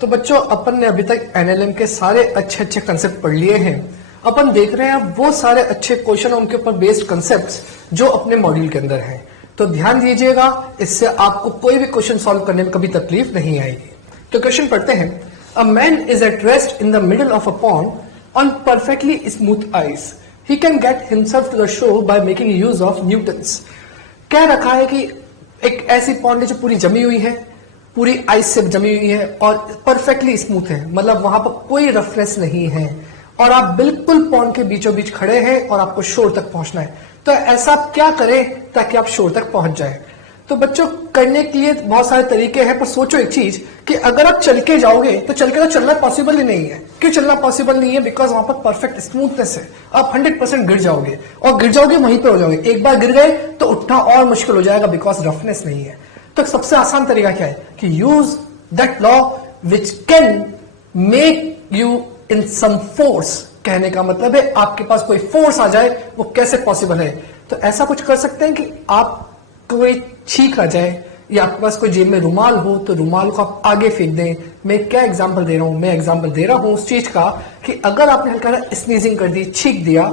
तो बच्चों अपन ने अभी तक एनएलएम के सारे अच्छे अच्छे कंसेप्ट पढ़ लिए हैं। अपन देख रहे हैं वो सारे अच्छे क्वेश्चन उनके ऊपर बेस्ड कंसेप्ट्स जो अपने मॉड्यूल के अंदर हैं। तो ध्यान दीजिएगा, इससे आपको कोई भी क्वेश्चन सॉल्व करने में कभी तकलीफ नहीं आएगी। तो क्वेश्चन पढ़ते हैं। A man is at rest in the middle of a pond on perfectly smooth ice. He can get himself to the shore by making use of Newton's. कह रखा है कि एक ऐसी पॉन्ड है जो पूरी जमी हुई है, पूरी आइस से जमी हुई है और परफेक्टली स्मूथ है, मतलब वहां पर कोई रफनेस नहीं है और आप बिल्कुल पॉन्ड के बीचों बीच खड़े हैं और आपको शोर तक पहुंचना है। तो ऐसा आप क्या करें ताकि आप शोर तक पहुंच जाए? तो बच्चों करने के लिए बहुत सारे तरीके हैं, पर सोचो एक चीज कि अगर आप चल के जाओगे तो चल के तो चलना पॉसिबल ही नहीं है। क्यों चलना पॉसिबल नहीं है? बिकॉज वहां पर परफेक्ट स्मूथनेस है। आप 100% गिर जाओगे और गिर जाओगे वहीं पे हो जाओगे। एक बार गिर गए तो उठना और मुश्किल हो जाएगा बिकॉज रफनेस नहीं है। तो सबसे आसान तरीका क्या है कि use that law which can make you in some force. कहने का मतलब है आपके पास कोई फोर्स आ जाए, वो कैसे पॉसिबल है? तो ऐसा कुछ कर सकते हैं कि आप कोई छींक आ जाए या आपके पास कोई जेब में रुमाल हो तो रुमाल को आप आगे फेंक दें। मैं क्या एग्जांपल दे रहा हूं? मैं एग्जांपल दे रहा हूं उस चीज का कि अगर आपने हल्का स्नीजिंग कर दी, छींक दिया,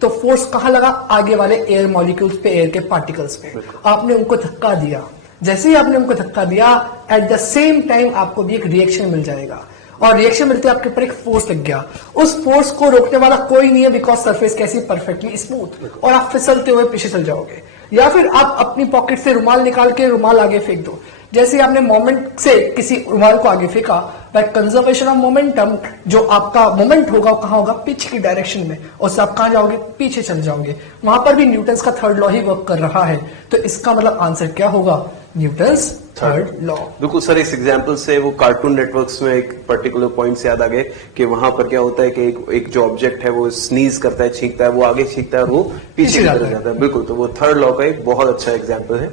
तो फोर्स कहां लगा? आगे वाले एयर मॉलिक्यूल्स पे, एयर के पार्टिकल्स पे। आपने उनको धक्का दिया। जैसे ही आपने उनको धक्का दिया, एट द सेम टाइम आपको भी एक रिएक्शन मिल जाएगा और रिएक्शन मिलते आपके ऊपर एक फोर्स लग गया। उस फोर्स को रोकने वाला कोई नहीं है बिकॉज सरफेस कैसी परफेक्टली स्मूथ, और आप फिसलते हुए पीछे चल जाओगे। या फिर आप अपनी पॉकेट से रुमाल निकाल के रुमाल आगे फेंक दो। जैसे आपने मोमेंट से किसी रुमाल को आगे फेंका, बाय कंजर्वेशन ऑफ मोमेंटम, जो आपका मोमेंट होगा वो कहां होगा? पीछे की डायरेक्शन में, और उससे आप कहां जाओगे? पीछे चल जाओगे। वहां पर भी न्यूटन्स का थर्ड लॉ ही वर्क कर रहा है। तो इसका मतलब आंसर क्या होगा? Newton's third law. बिल्कुल सर, इस एग्जांपल से वो कार्टून नेटवर्क्स में एक पर्टिकुलर पॉइंट से याद आ गए कि वहां पर क्या होता है कि एक जो ऑब्जेक्ट है वो स्नीज करता है, छींकता है, वो आगे छींकता है और वो पीछे की तरफ जाता है। बिल्कुल, तो वो थर्ड लॉ का एक बहुत अच्छा एग्जांपल है।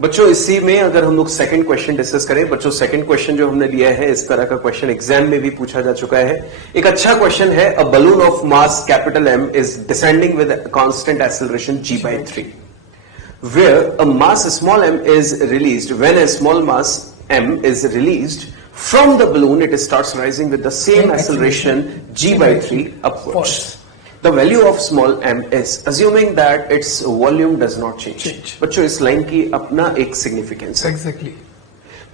बच्चों इसी में अगर हम लोग सेकंड क्वेश्चन डिस्कस करें, बच्चों सेकंड क्वेश्चन जो हमने लिया है, इस तरह का क्वेश्चन एग्जाम में भी पूछा जा चुका है। एक अच्छा क्वेश्चन है, a balloon of mass capital M is descending with constant acceleration g/3, where a mass small m is released. When a small mass m is released from the balloon, it starts rising with the same acceleration g/3 upwards. The value of small m is assuming that its volume does not change. बच्चों इस line की अपना एक significance है। Exactly.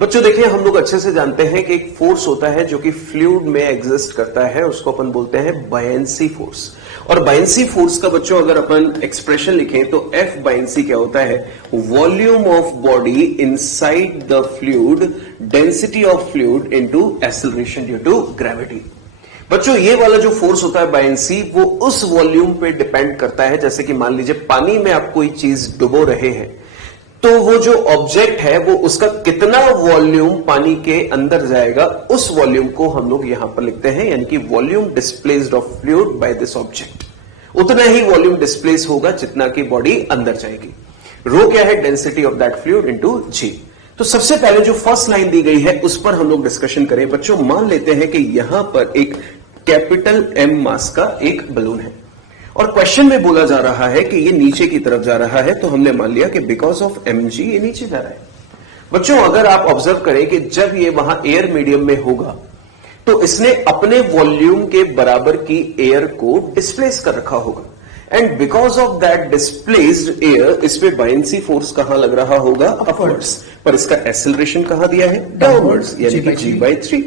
बच्चों देखिए, हम लोग अच्छे से जानते हैं कि एक फोर्स होता है जो कि फ्लूइड में एग्जिस्ट करता है, उसको अपन बोलते हैं बायंसी फोर्स। और बायंसी फोर्स का बच्चों अगर अपन एक्सप्रेशन लिखें तो F बायंसी क्या होता है? Volume of body inside the fluid, density of fluid into acceleration due to gravity. बच्चों ये वाला जो फोर्स होता है बायंसी, वो उस वॉल्यूम पे डिपेंड करता है। जैसे कि मान लीजिए पानी में आप कोई चीज डुबो रहे हैं, तो वो जो ऑब्जेक्ट है वो उसका कितना वॉल्यूम पानी के अंदर जाएगा, उस वॉल्यूम को हम लोग यहां पर लिखते हैं, यानी कि volume displaced of fluid by this object. उतना ही वॉल्यूम डिस्प्लेस होगा जितना की बॉडी अंदर जाएगी। रो क्या है? Density of that fluid into g. तो सबसे पहले जो फर्स्ट लाइन दी गई है उस पर हम लोग डिस्कशन करें। बच्चों मान लेते हैं कि यहां पर एक कैपिटल एम मास का एक बलून है और क्वेश्चन में बोला जा रहा है कि ये नीचे की तरफ जा रहा है, तो हमने मान लिया कि बिकॉज ऑफ mg ये नीचे जा रहा है। बच्चों अगर आप ऑब्जर्व करें कि जब ये वहां एयर मीडियम में होगा तो इसने अपने वॉल्यूम के बराबर की एयर को डिस्प्लेस कर रखा होगा, and because of that displaced air इस पे बायंसी फोर्स कहां लग रहा होगा? अपवर्ड्स। पर इसका एक्सेलरेशन कहां दिया है? डाउनवर्ड्स, यानी कि g/3।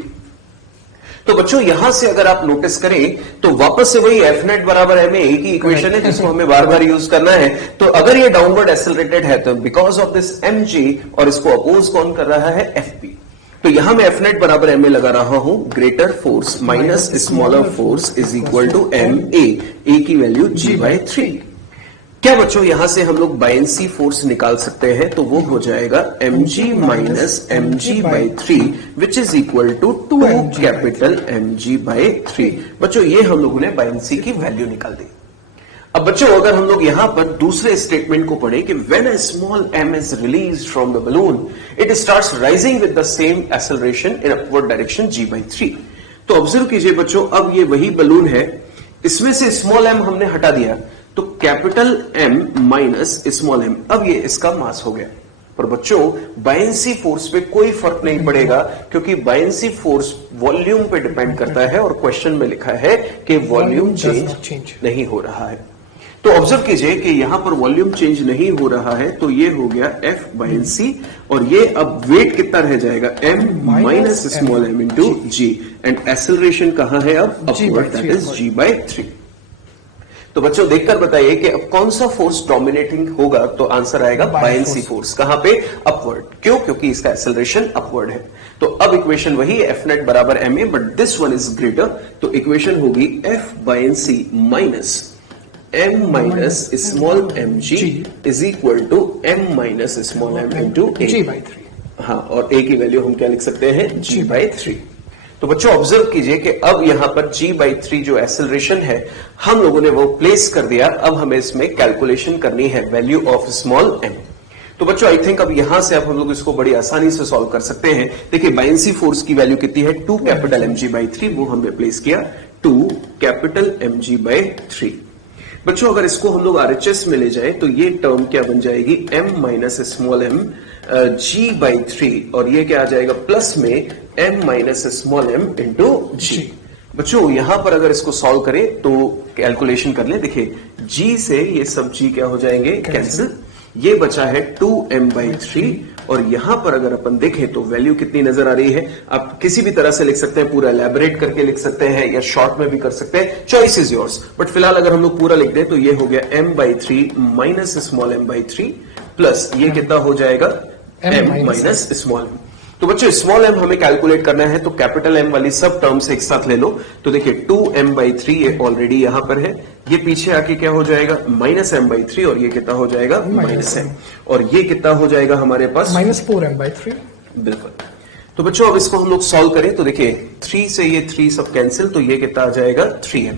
तो बच्चों यहां से अगर आप नोटिस करें तो वापस से वही एफ नेट बराबर एम ए की इक्वेशन है जिसको हमें बार बार यूज करना है। तो अगर ये डाउनवर्ड एक्सेलरेटेड है तो because of this M G, और इसको अपोज कौन कर रहा है? F P. तो यहां मैं एफ नेट बराबर एम ए लगा रहा हूं, greater force minus smaller force is equal to M A की वैल्यू g/3। क्या बच्चों यहां से हम लोग बायंसी फोर्स निकाल सकते हैं? तो वो हो जाएगा mg minus mg/3 which is equal to 2 capital mg/3। बच्चों ये हम लोगों ने बायंसी की वैल्यू निकाल दी। अब बच्चों अगर हम लोग यहां पर दूसरे स्टेटमेंट को पढ़े कि when a small m is released from the balloon, it starts rising with the same acceleration in upward direction g/3। तो ऑब्जर्व कीजिए बच्चों, अब ये वही बलून है, इसमें से स्मॉल m हमने हटा दिया, तो capital M minus small m, अब ये इसका मास हो गया। पर बच्चों बायंसी फोर्स पे कोई फर्क नहीं पड़ेगा, क्योंकि बायंसी फोर्स वॉल्यूम पे डिपेंड करता है और क्वेश्चन में लिखा है कि वॉल्यूम चेंज नहीं हो रहा है। तो ऑब्जर्व कीजिए कि यहां पर वॉल्यूम चेंज नहीं हो रहा है, तो ये हो गया F बाय सी, और ये अब वेट कितना रह जाएगा m minus small m into G, and acceleration कहां है अब upward, that is g by 3। तो बच्चों देखकर बताइए कि अब कौन सा फोर्स डोमिनेटिंग होगा, तो आंसर आएगा बायंसी फोर्स। कहां पे? अपवर्ड। क्यों? क्योंकि इसका एक्सेलरेशन अपवर्ड है। तो अब इक्वेशन वही है, F नेट बराबर ma, but this one is greater, तो इक्वेशन होगी F buoyancy minus m minus small m g is equal to m minus small m into g by 3। हाँ, और a की वैल्यू हम क्या लिख सकते हैं? g by 3। तो बच्चों ऑब्जर्व कीजिए कि अब यहां पर g बाई 3 जो एक्सेलरेशन है हम लोगों ने वो प्लेस कर दिया। अब हमें इसमें कैलकुलेशन करनी है वैल्यू ऑफ स्मॉल m। तो बच्चों आई थिंक अब यहां से अब हम लोग इसको बड़ी आसानी से सॉल्व कर सकते हैं। देखिए बायंसी फोर्स की वैल्यू कितनी है? 2 कैपिटल mg बाई 3, वो हमने प्लेस किया 2 कैपिटल mg बाई 3। बच्चों अगर इसको हम लोग RHS में ले जाएं तो ये टर्म क्या बन जाएगी? m minus small m g by 3, और ये क्या आ जाएगा? प्लस में m minus small m into g। बच्चों यहां पर अगर इसको सॉल्व करें तो कैलकुलेशन कर ले। देखिए g से ये सब g क्या हो जाएंगे? कैंसिल। ये बचा है 2m बाई 3, और यहां पर अगर अपन देखें तो वैल्यू कितनी नजर आ रही है? आप किसी भी तरह से लिख सकते हैं, पूरा एलैबोरेट करके लिख सकते हैं या शॉर्ट में भी कर सकते हैं, चॉइस इज योर्स। बट फिलहाल अगर हम लोग पूरा लिख दें तो ये हो गया m by 3 minus small m by 3 plus ये कितना हो जाएगा? m minus small m। तो बच्चों स्मॉल m हमें कैलकुलेट करना है, तो कैपिटल M वाली सब टर्म्स एक साथ ले लो। तो देखिए 2m बाई 3 ये ऑलरेडी यहां पर है, ये पीछे आके क्या हो जाएगा? माइनस m बाई 3, और ये कितना हो जाएगा? माइनस m, और ये कितना हो जाएगा हमारे पास? Minus 4m by 3। बिल्कुल। तो बच्चों अब इसको हम लोग सॉल्व करें तो देखिए 3 से ये 3 सब कैंसिल, तो ये कितना आ जाएगा? 3m।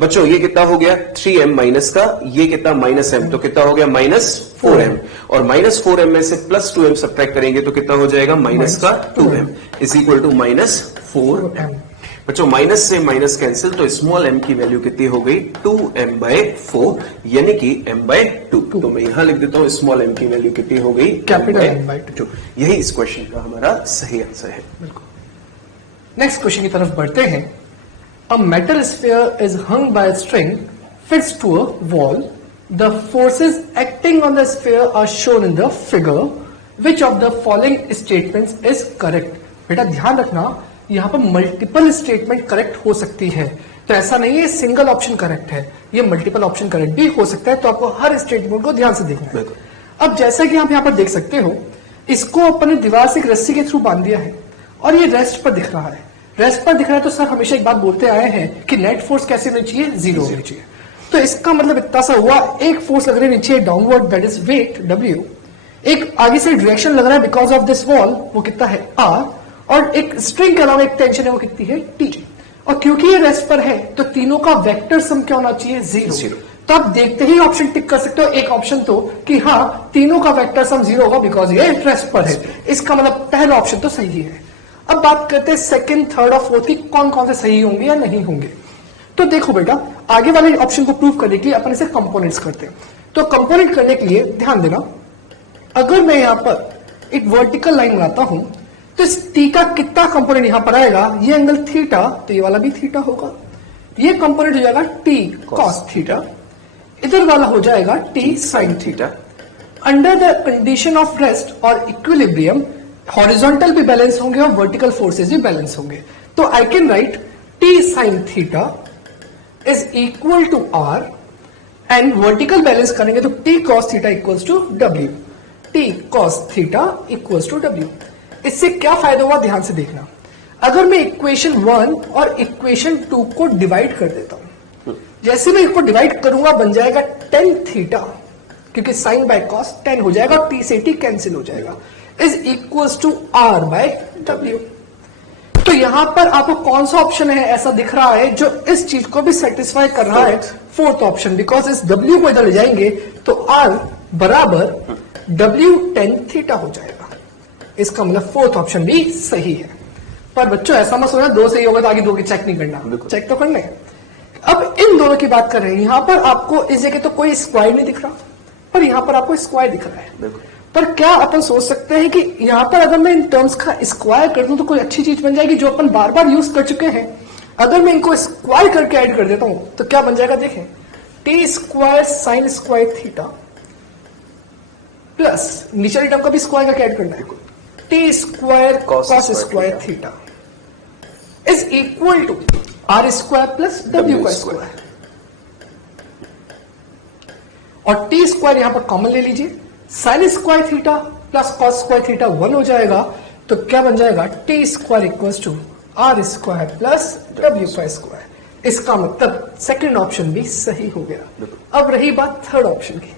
बच्चों ये कितना हो गया? 3m माइनस का ये कितना? माइनस m, तो कितना हो गया? माइनस 4m, और माइनस 4m में से प्लस 2m सब्ट्रैक्ट करेंगे तो कितना हो जाएगा? माइनस का 2m is equal to minus 4m। बच्चों माइनस से माइनस कैंसिल, तो स्मॉल m की वैल्यू कितनी हो गई? 2m बाय 4, यानी कि m बाय 2। तो मैं यहां लिख देता हूं स्मॉल m की वैल्यू कितनी हो गई? Capital m by 2। यही इस क्वेश्चन का हमारा सही आंसर है। बिल्कुल। नेक्स्ट क्वेश्चन की तरफ बढ़ते हैं। A metal sphere is hung by string fixed to a wall. The forces acting on the sphere are shown in the figure. Which of the following statements is correct? बेटा ध्यान रखना, यहां पर multiple statement correct हो सकती है, तो ऐसा नहीं है सिंगल ऑप्शन करेक्ट है, ये मल्टीपल ऑप्शन करेक्ट भी हो सकता है, तो आपको हर स्टेटमेंट को ध्यान से देखना है। अब जैसा कि आप यहां पर देख सकते हो, इसको अपने दीवार से एक रस्सी के थ्रू बांध दिया है और ये रेस्ट पर दिख रहा है। रेस्ट पर दिख रहा है तो सर हमेशा एक बात बोलते आए हैं कि नेट फोर्स कैसे होनी चाहिए? 0 होनी चाहिए। तो इसका मतलब इतना सा हुआ, एक फोर्स लग रही है नीचे downward, that is weight W, एक आगे से डायरेक्शन लग रहा है बिकॉज ऑफ दिस वॉल, वो कितना है? R, और एक स्ट्रिंग के अलावा एक टेंशन है, वो कितनी है? T। और क्योंकि ये रेस्ट पर है तो तीनों का वेक्टर सम क्या होना चाहिए? 0। तो आप देखते ही ऑप्शन टिक कर सकते हो, एक ऑप्शन तो कि हाँ तीनों का वेक्टर सम 0 होगा बिकॉज ये रेस्ट पर है। इसका मतलब पहला ऑप्शन तो सही है। अब बात करते हैं सेकंड, थर्ड और फोर्थ की कौन कौन से सही होंगे या नहीं होंगे। तो देखो बेटा, आगे वाले ऑप्शन को प्रूव करने के लिए अपन इसे कंपोनेंट्स करते हैं। तो कंपोनेंट करने के लिए ध्यान देना, अगर मैं यहां पर एक वर्टिकल लाइन बनाता हूं तो इस टी का कितना कंपोनेंट यहां पर आएगा? ये एंगल थीटा, तो ये वाला भी थीटा होगा। ये कंपोनेंट हो जाएगा टी कॉस थीटा, इधर वाला हो जाएगा T sine theta. Under the condition of rest और इक्विलिब्रियम हॉरिजॉन्टल भी बैलेंस होंगे और वर्टिकल फोर्सेस भी बैलेंस होंगे। तो I can write T sine theta is equal to R, and vertical balance करेंगे तो T cos theta equals to W. T cos theta equals to W. इससे क्या फायदा हुआ ध्यान से देखना, अगर मैं इक्वेशन 1 और इक्वेशन 2 को डिवाइड कर देता हूं, जैसे मैं इसको डिवाइड करूंगा बन जाएगा tan थीटा, क्योंकि साइन बाय कॉस tan हो जाएगा और t से t कैंसिल हो जाएगा, is equals to r by w। तो यहां पर आपको कौन सा ऑप्शन है ऐसा दिख रहा है जो इस चीज को भी सेटिस्फाई कर रहा है? फोर्थ ऑप्शन, बिकॉज इस w को इधर ले जाएंगे तो r बराबर w tan थीटा हो जाएगा। इसका मतलब फोर्थ ऑप्शन भी सही है। पर बच्चों ऐसा मत सोचना 2 सही होगा तो आगे 2 की चेक नहीं करना, चेक तो करना है। अब इन दोनों की बात कर रहे हैं, यहां पर आपको इस जगह तो कोई स्क्वायर नहीं दिख रहा, पर यहां पर आपको स्क्वायर दिख रहा है। पर क्या अपन सोच सकते हैं कि यहां पर अगर मैं इन टर्म्स का स्क्वायर कर दूं तो कोई अच्छी चीज बन जाएगी जो अपन बार बार यूज कर चुके हैं। अगर मैं इनको स्क्वायर करके ऐड कर देता हूं तो क्या बन जाएगा, देखें, T square sine square theta plus नीचे टर्म का भी स्क्वायर करके ऐड करना है, T square cos square theta is equal to R square plus W का स्क्वायर। और टी स्क्वायर यहां पर कॉमन ले लीजिए, sine square theta plus cos square theta 1 हो जाएगा, तो क्या बन जाएगा, T square equals to R square plus W का स्क्वायर। इसका मतलब सेकंड ऑप्शन भी सही हो गया। अब रही बात थर्ड ऑप्शन की,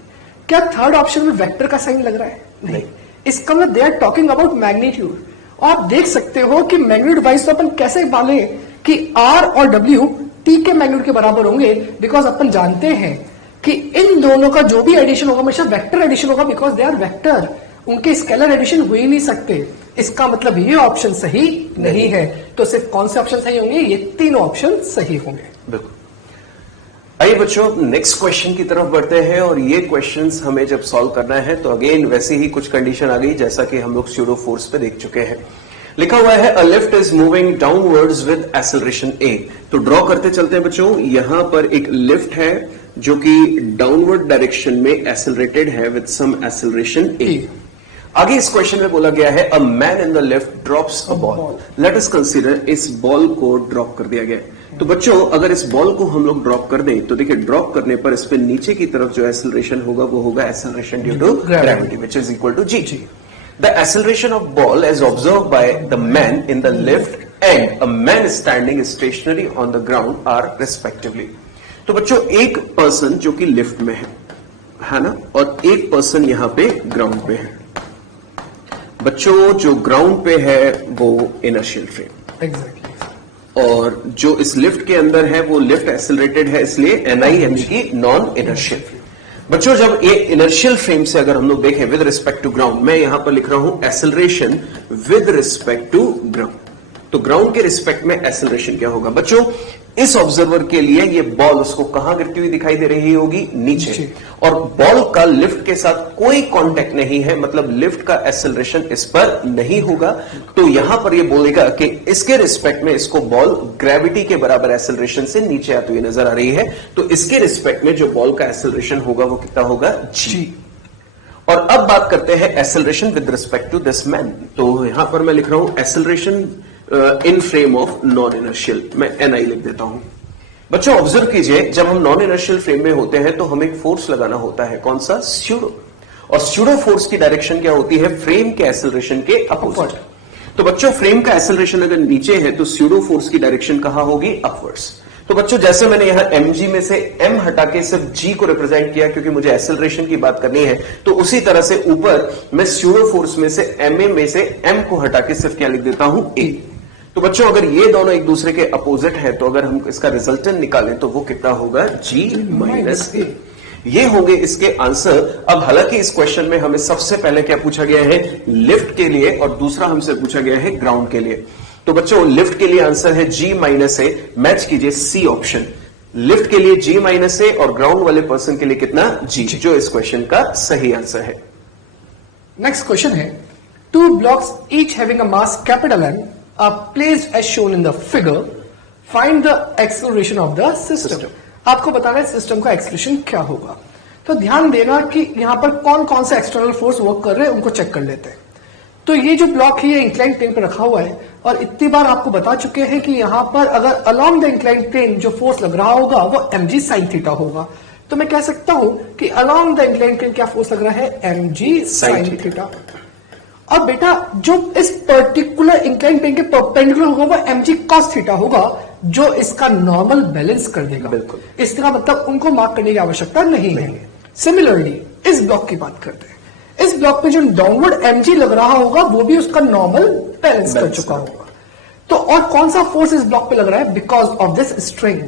क्या थर्ड ऑप्शन में वेक्टर का साइन लग रहा है? नहीं। इसका मतलब they are talking about magnitude. और आप देख सकते हो कि मैग्नीट्यूड वाइज तो अपन कैसे माने कि आर और डब्ल्यू टी के मैग्नीट्यूड के बराबर होंगे, बिकॉज अपन जानते हैं कि इन दोनों का जो भी एडिशन होगा हमेशा वेक्टर एडिशन होगा, बिकॉज दे आर वेक्टर, उनके स्केलर एडिशन हो ही नहीं सकते। इसका मतलब ये ऑप्शन सही नहीं है। तो सिर्फ कौन से ऑप्शन सही होंगे? ये तीनों ऑप्शन सही होंगे। बिल्कुल। आइए बच्चों नेक्स्ट क्वेश्चन की तरफ बढ़ते हैं, और ये क्वेश्चंस हमें जब सॉल्व करना है तो अगेन वैसे ही कुछ कंडीशन आ गई जैसा कि हम लोग स्यूडो फोर्स पे देख चुके हैं। लिखा हुआ है a lift is moving downwards with acceleration a. तो ड्रॉ करते चलते हैं बच्चों, यहां पर एक लिफ्ट है जो कि डाउनवर्ड डायरेक्शन में एक्सेलरेटेड है विद सम एक्सेलरेशन ए। आगे इस क्वेश्चन में बोला गया है a man in the lift drops a ball. Let us consider इस बॉल को ड्रॉप कर दिया गया है। तो बच्चों अगर इस बॉल को हम लोग ड्रॉप कर दें तो देखिए ड्रॉप करने पर इस पे नीचे की तरफ जो एक्सेलरेशन होगा वो होगा acceleration due to gravity which is equal to g. The acceleration of ball as observe by the man in the lift and a man standing stationary on the ground are respectively. तो बच्चों एक person जो कि lift में है ना, और एक पर्सन यहां पे ग्राउंड पे है। बच्चों जो ग्राउंड पे है वो इनर्शियल फ्रेम, एग्जैक्टली, और जो इस लिफ्ट के अंदर है वो लिफ्ट एक्सेलरेटेड है, इसलिए NIMG की नॉन इनर्शियल। बच्चों जब ये इनर्शियल फ्रेम से अगर हम लोग देखें विद रिस्पेक्ट टू ग्राउंड, मैं यहां पर लिख रहा हूं acceleration with respect to ground. तो ग्राउंड के रिस्पेक्ट में एक्सेलरेशन क्या होगा? बच्चों इस ऑब्जर्वर के लिए ये बॉल उसको कहां गिरती हुई दिखाई दे रही होगी? नीचे। और बॉल का लिफ्ट के साथ कोई कांटेक्ट नहीं है, मतलब लिफ्ट का एक्सेलरेशन इस पर नहीं होगा। तो यहां पर ये बोलेगा कि इसके रिस्पेक्ट में इसको बॉल ग्रेविटी के बराबर एक्सेलरेशन से नीचे आती हुई नजर आ रही है। तो इसके रिस्पेक्ट में जो बॉल का एक्सेलरेशन होगा वो कितना होगा? जी। और अब बात करते हैं acceleration with respect to this man. तो यहां पर मैं लिख रहा हूं acceleration in frame of non inertial, मैं NI लिख देता हूं। बच्चों ऑब्जर्व कीजिए, जब हम नॉन इनर्शियल फ्रेम में होते हैं तो हमें एक फोर्स लगाना होता है, कौन सा? स्यूडो। और स्यूडो फोर्स की डायरेक्शन क्या होती है? फ्रेम के एक्सेलरेशन के अपोजिट। तो बच्चों फ्रेम का एक्सेलरेशन अगर नीचे है तो स्यूडो फोर्स की डायरेक्शन कहां होगी? अपवर्ड्स। तो बच्चों जैसे मैंने यहां mg में से m हटा के सिर्फ g को रिप्रेजेंट किया क्योंकि मुझे एक्सेलरेशन की बात करनी है, तो उसी तरह से ऊपर मैं स्यूडो फोर्स में से ma में से m को हटा के सिर्फ क्या लिख देता हूं? a। तो बच्चों अगर ये दोनों एक दूसरे के अपोजिट है तो अगर हम इसका रिजल्टेंट निकालें तो वो कितना होगा? G minus A। ये होंगे इसके आंसर। अब हालांकि इस क्वेश्चन में हमें सबसे पहले क्या पूछा गया है? लिफ्ट के लिए, और दूसरा हमसे पूछा गया है ग्राउंड के लिए। तो बच्चों लिफ्ट के लिए आंसर है G माइनस A। मैच कीजिए C ऑप्शन। लिफ्ट के लिए G माइनस A और ग्राउंड वाले पर्सन के लिए कितना? G, जो इस क्वेश्चन का सही आंसर है। नेक्स्ट क्वेश्चन है, two blocks each having a mass capital M are placed as shown in the figure. Find the acceleration of the system. आपको बताना है सिस्टम का एक्सेलरेशन क्या होगा। तो ध्यान देना कि यहां पर कौन कौन से एक्सटर्नल फोर्स वर्क कर रहे हैं, उनको चेक कर लेते हैं। तो ये जो ब्लॉक है ये इंक्लाइन प्लेन पे रखा हुआ है, और इतनी बार आपको बता चुके हैं कि यहां पर अगर अलोंग द इंक्लाइन प्लेन जो फोर्स लग रहा होगा वो mg sin थीटा होगा। तो मैं कह सकता हूं कि अलोंग द इंक्लाइन प्लेन क्या फोर्स लग रहा है? mg sin theta. अब बेटा जो इस पर्टिकुलर इंक्लाइन प्लेन के परपेंडिकुलर होगा वो mg cos थीटा होगा, जो इसका नॉर्मल बैलेंस कर देगा। बिल्कुल। इसका मतलब उनको मार्क करने की आवश्यकता नहीं है। सिमिलरली इस ब्लॉक की बात करते हैं। इस ब्लॉक पे जो डाउनवर्ड mg लग रहा होगा वो भी उसका नॉर्मल बैलेंस कर चुका होगा। तो और कौन सा फोर्स इस ब्लॉक पे लग रहा है? Because of this string.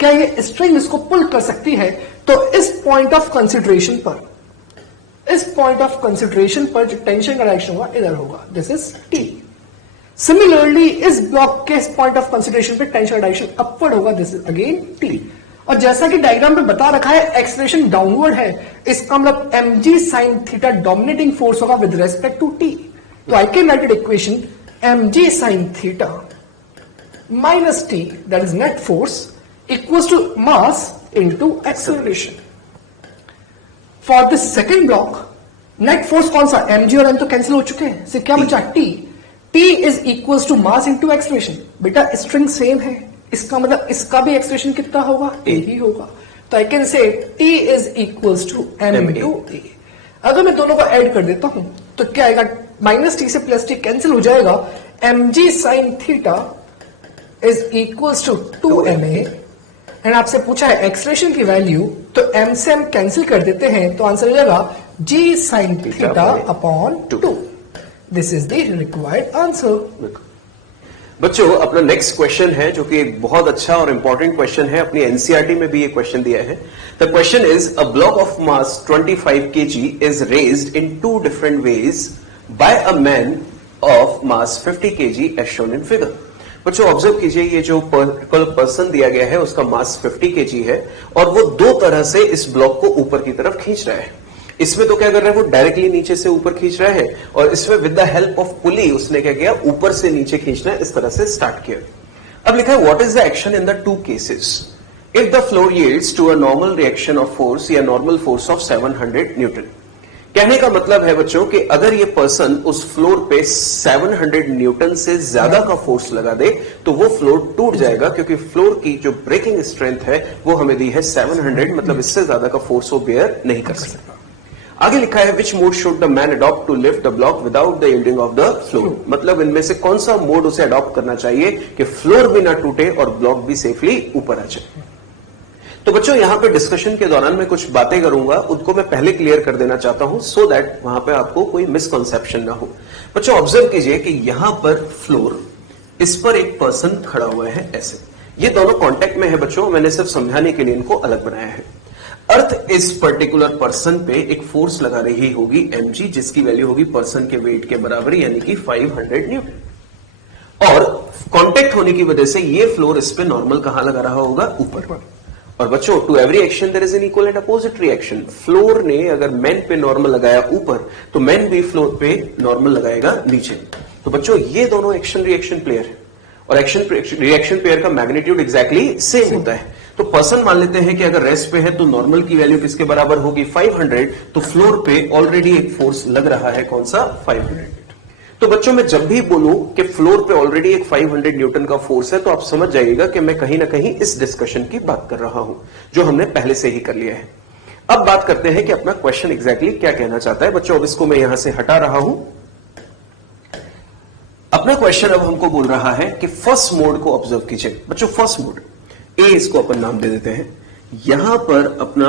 क्या ये स्ट्रिंग इसको पुल कर सकती है? तो इस पॉइंट ऑफ कंसिडरेशन पर, इस पॉइंट ऑफ कंसिडरेशन पर जो टेंशन का डायरेक्शन होगा इधर होगा, दिस इज T। सिमिलरली इस ब्लॉक के पॉइंट ऑफ कंसिडरेशन पे टेंशन का डायरेक्शन अपवर्ड होगा, दिस इज अगेन T। और जैसा कि डायग्राम पे बता रखा है एक्सेलरेशन डाउनवर्ड है, इसका मतलब mg sin theta dominating force होगा विद रेस्पेक्ट टू t। तो I can right it equation mg sin theta minus t, that is net force, equals to mass into acceleration. For the second block, net force कौन सा, mg और m तो cancel हो चुके हैं, सिर्फ क्या बचा t। t is equals to mass into acceleration। बेटा स्ट्रिंग सेम है, इसका मतलब इसका भी एक्सलेशन कितना होगा, a ही होगा। तो I can say t is equals to m into a। अगर मैं दोनों को ऐड कर देता हूं तो क्या आएगा, माइनस टी से प्लस टी कैंसिल हो जाएगा, mg sin theta is equals to 2ma। And आपसे पूछा है एक्सलेशन की वैल्यू, तो m से m कैंसिल कर देते हैं, तो आंसर हो जाएगा g sin theta upon 2। This is the required answer. बच्चों अपना नेक्स्ट क्वेश्चन है जो कि एक बहुत अच्छा और इंपॉर्टेंट क्वेश्चन है, अपनी एनसीईआरटी में भी ये क्वेश्चन दिया है। The question is a block of mass 25 kg is raised in 2 different ways by a man of mass 50 kg as shown in figure. बच्चों ऑब्जर्व कीजिए, ये जो पर्सन दिया गया है उसका मास 50 kg है और वो 2 तरह से इस ब्लॉक को ऊपर की तरफ खींच रहा है। इसमें तो क्या कर रहा है, वो डायरेक्टली नीचे से ऊपर खींच रहा है, और इसमें with the help of pulley उसने क्या किया, ऊपर से नीचे खींचना इस तरह से स्टार्ट किया। अब लिखा है what is the action in the 2 cases if the floor yields to a normal reaction of force या नॉर्मल फोर्स ऑफ 700 न्यूटन। कहने का मतलब है बच्चों कि अगर ये पर्सन उस फ्लोर पे 700 न्यूटन से ज्यादा का फोर्स लगा दे तो वो फ्लोर टूट जाएगा, क्योंकि फ्लोर की जो ब्रेकिंग स्ट्रेंथ है वो हमें दी है 700, मतलब इससे ज्यादा का फोर्स वो बेयर नहीं कर सकता। आगे लिखा है which mode should the man adopt to lift the block without the yielding of the floor. मतलब इनमें से कौन सा मोड उसे अडॉप्ट करना चाहिए कि फ्लोर भी ना टूटे और ब्लॉक भी सेफली ऊपर आ जाए। तो बच्चों यहां पे डिस्कशन के दौरान मैं कुछ बातें करूंगा, उनको मैं पहले क्लियर कर देना चाहता हूं सो दैट वहां पे आपको कोई मिसकंसेप्शन ना हो। बच्चों ऑब्जर्व कीजिए कि यहां पर फ्लोर, इस पर एक पर्सन खड़ा हुआ है ऐसे, ये दोनों कांटेक्ट में है बच्चों, मैंने सिर्फ समझाने के लिए इनको अलग बनाया है। अर्थ इस पर्टिकुलर पर्सन पे एक फोर्स लगा रही होगी mg, जिसकी वैल्यू होगी पर्सन के वेट के बराबर यानी कि 500 न्यूटन, और कांटेक्ट होने की वजह से ये फ्लोर इस पे नॉर्मल कहां लगा रहा होगा, ऊपर। और बच्चों to every action there is an equal and opposite reaction. Floor ने अगर मैन पे नॉर्मल लगाया ऊपर तो मैन भी फ्लोर पे नॉर्मल लगाएगा नीचे। तो बच्चों ये दोनों एक्शन रिएक्शन पेयर है और एक्शन रिएक्शन पेयर का मैग्नीट्यूड एग्जैक्टली सेम होता है। तो पर्सन मान लेते हैं कि अगर रेस्ट पे है तो नॉर्मल की वैल्यू किसके बराबर होगी, 500, तो फ्लोर पे ऑलरेडी एक फोर्स लग रहा है, कौन सा, 500। तो बच्चों मैं जब भी बोलूं कि फ्लोर पे ऑलरेडी एक 500 न्यूटन का फोर्स है तो आप समझ जाइएगा कि मैं कहीं ना कहीं इस डिस्कशन की बात कर रहा हूं जो हमने पहले से ही कर लिया है। अब बात करते हैं कि अपना क्वेश्चन एग्जैक्टली क्या कहना चाहता है। बच्चों अब इसको मैं यहां से हटा रहा हूं। अपना क्वेश्चन अब हमको बोल रहा है कि फर्स्ट मोड को ऑब्जर्व कीजिए। बच्चों फर्स्ट मोड ए, इसको अपन नाम दे देते हैं। यहां पर अपना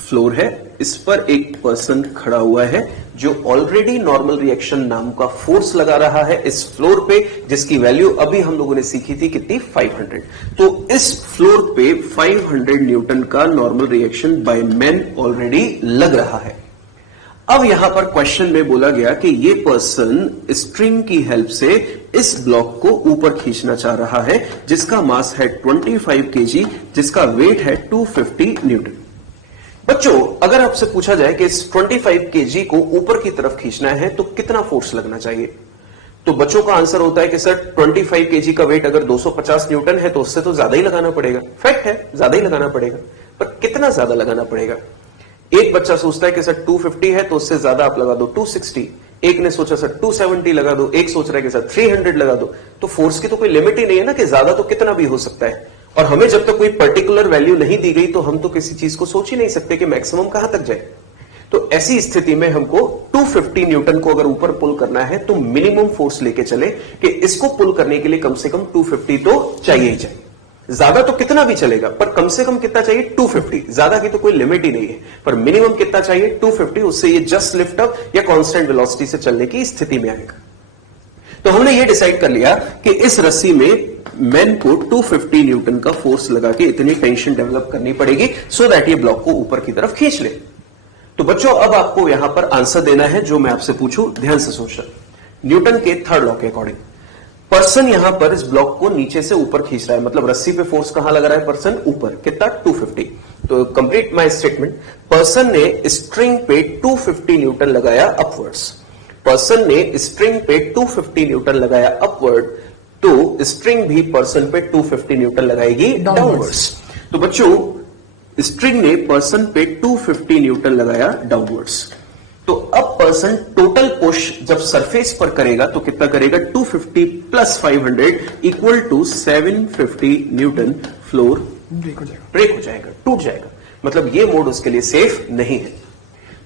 फ्लोर है, इस पर एक पर्सन खड़ा हुआ है जो ऑलरेडी नॉर्मल रिएक्शन नाम का फोर्स लगा रहा है इस फ्लोर पे, जिसकी वैल्यू अभी हम लोगों ने सीखी थी कितनी, 500। तो इस फ्लोर पे 500 न्यूटन का normal reaction by man already लग रहा है। अब यहां पर क्वेश्चन में बोला गया कि ये पर्सन स्ट्रिंग की हेल्प से इस ब्लॉक को ऊपर खींचना चाह रहा है जिसका मास है 25 kg, जिसका वेट है 250 न्यूटन। बच्चों अगर आपसे पूछा जाए कि इस 25 kg को ऊपर की तरफ खींचना है तो कितना फोर्स लगना चाहिए, तो बच्चों का आंसर होता है कि सर 25 kg का वेट अगर 250 न्यूटन है तो उससे तो ज्यादा ही लगाना पड़ेगा। फैक्ट है, ज्यादा ही लगाना पड़ेगा, पर कितना ज्यादा लगाना पड़ेगा। एक बच्चा सोचता है कि सर 250 है तो उससे ज्यादा आप लगा दो 260, एक ने सोचा सर 270 लगा दो, एक सोच रहा है कि सर 300 लगा दो। तो फोर्स की तो कोई लिमिट ही नहीं है ना कि ज्यादा तो कितना भी हो सकता है, और हमें जब तक कोई पर्टिकुलर वैल्यू नहीं दी गई तो हम तो किसी चीज को सोच ही नहीं सकते कि मैक्सिमम कहां तक जाए। तो ऐसी स्थिति में हमको 250 न्यूटन को अगर ऊपर पुल करना है तो मिनिमम फोर्स लेके चले कि इसको पुल करने के लिए कम से कम 250 तो चाहिए ही चाहिए। ज्यादा तो कितना भी चलेगा पर कम से कम कितना चाहिए, 250। ज्यादा की तो कोई लिमिट ही नहीं है, पर मिनिमम कितना चाहिए, 250। उससे ये जस्ट लिफ्ट अप या कांस्टेंट वेलोसिटी से चलने की स्थिति में आएगा। तो हमने ये डिसाइड कर लिया कि इस रस्सी में मैन को 250 न्यूटन का फोर्स लगा के इतनी टेंशन डेवलप करनी पड़ेगी सो दैट ये ब्लॉक को ऊपर की तरफ खींच ले। तो बच्चों अब आपको यहां पर आंसर देना है जो मैं आपसे पूछूं, ध्यान से सोचना। न्यूटन के थर्ड लॉ के अकॉर्डिंग पर्सन यहां पर इस ब्लॉक को नीचे से ऊपर खींच रहा है, मतलब रस्सी पे फोर्स कहां लगा रहा है पर्सन? ऊपर। कितना? 250। तो कंप्लीट माय स्टेटमेंट, पर्सन ने स्ट्रिंग पे 250 न्यूटन लगाया अपवर्ड्स। पर्सन ने स्ट्रिंग पे 250 न्यूटन लगाया अपवर्ड, तो स्ट्रिंग भी पर्सन पे 250 न्यूटन लगाएगी डाउनवर्ड्स। तो बच्चों स्ट्रिंग ने पर्सन पे 250 न्यूटन लगाया डाउनवर्ड्स, तो अब पर्सन टोटल पुश जब सरफेस पर करेगा तो कितना करेगा? 250 plus 500 equal to 750 newton. Floor break हो जाएगा, टूट जाएगा, मतलब ये मोड उसके लिए सेफ नहीं है।